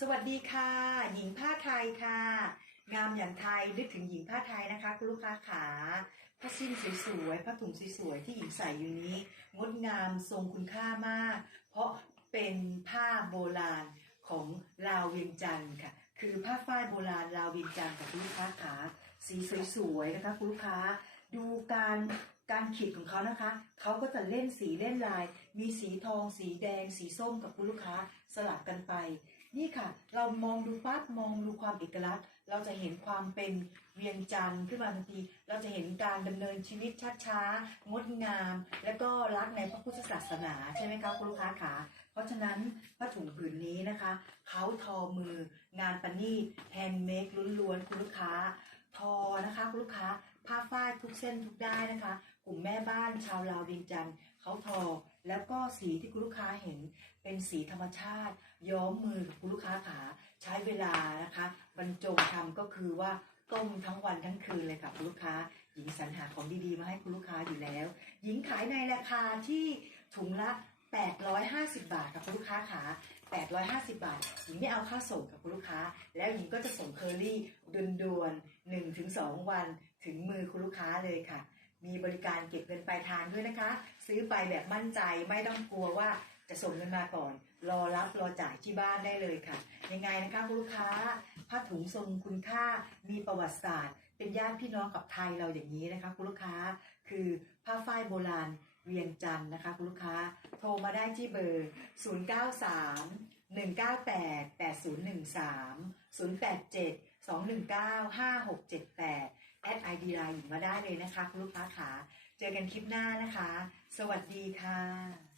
สวัสดีค่ะ หญิงผ้าไทยค่ะ งามอย่างไทยนึกถึงหญิงผ้าไทยนะคะคุณลูกค้าขาผ้าสิ้นสวยๆผ้าถุงสวยๆที่หญิงใส่อยู่นี้ งดงามทรงคุณค่ามาก เพราะเป็นผ้าโบราณของลาวเวียงจันทร์ค่ะ คือผ้าฝ้ายโบราณลาวเวียงจันทร์กับคุณลูกค้าขาสีสวยๆนะคะคุณลูกค้าดูการการขีดของเขานะคะ เขาก็จะเล่นสีเล่นลาย มีสีทอง สีแดง สีส้มกับคุณลูกค้าสลับกันไป นี่ค่ะ เรามองดูปั๊บมองดูความเอกลักษณ์ เราจะเห็นความเป็นเวียงจันทร์ขึ้นมาทันที เราจะเห็นการดำเนินชีวิตช้าๆงดงาม แล้วก็รักในพระพุทธศาสนาใช่ไหมคะคุณลูกค้าขาเพราะฉะนั้นผ้าถุงผืนนี้นะคะเขาทอมืองานประณีตแฮนด์เมดล้วนๆคุณลูกค้า ทอนะคะคุณลูกค้าผ้าฝ้ายทุกเส้นทุกได้นะคะ กลุ่มแม่บ้านชาวลาวเวียงจันทร์เขาทอ แล้วก็สีที่คุณลูกค้าเห็นเป็นสีธรรมชาติ ย้อมมือคุณลูกค้าขาใช้เวลานะคะบรรจงทำก็คือว่าต้มทั้งวันทั้งคืนเลยค่ะคุณลูกค้า หญิงสรรหาของดีๆ มาให้คุณลูกค้าอยู่แล้ว หญิงขายในราคาที่ถุงละ 850 บาทค่ะคุณลูกค้าขา850 บาทหญิงไม่เอาค่าส่งกับคุณลูกค้า แล้วหญิงก็จะส่งเคอรี่ด่วนๆ1ถึง2วันถึงมือคุณลูกค้าเลยค่ะ มีบริการเก็บเงินปลายทางด้วยนะคะ ซื้อไปแบบมั่นใจไม่ต้องกลัวว่าจะส่งเงินมาก่อน รอรับรอจ่ายที่บ้านได้เลยค่ะ ยังไงนะคะคุณลูกค้าผ้าถุงทรงคุณค่ามีประวัติศาสตร์ เป็นญาติพี่น้องกับไทยเราอย่างนี้นะคะคุณลูกค้า คือผ้าฝ้ายโบราณ เวียงจันทร์นะคะคุณลูกค้าโทรมาได้ที่เบอร์ 093 198 8013 087 219 5678 แอดไอดีไลน์มาได้เลยนะคะ คุณลูกค้าขาเจอกันคลิปหน้านะคะ สวัสดีค่ะ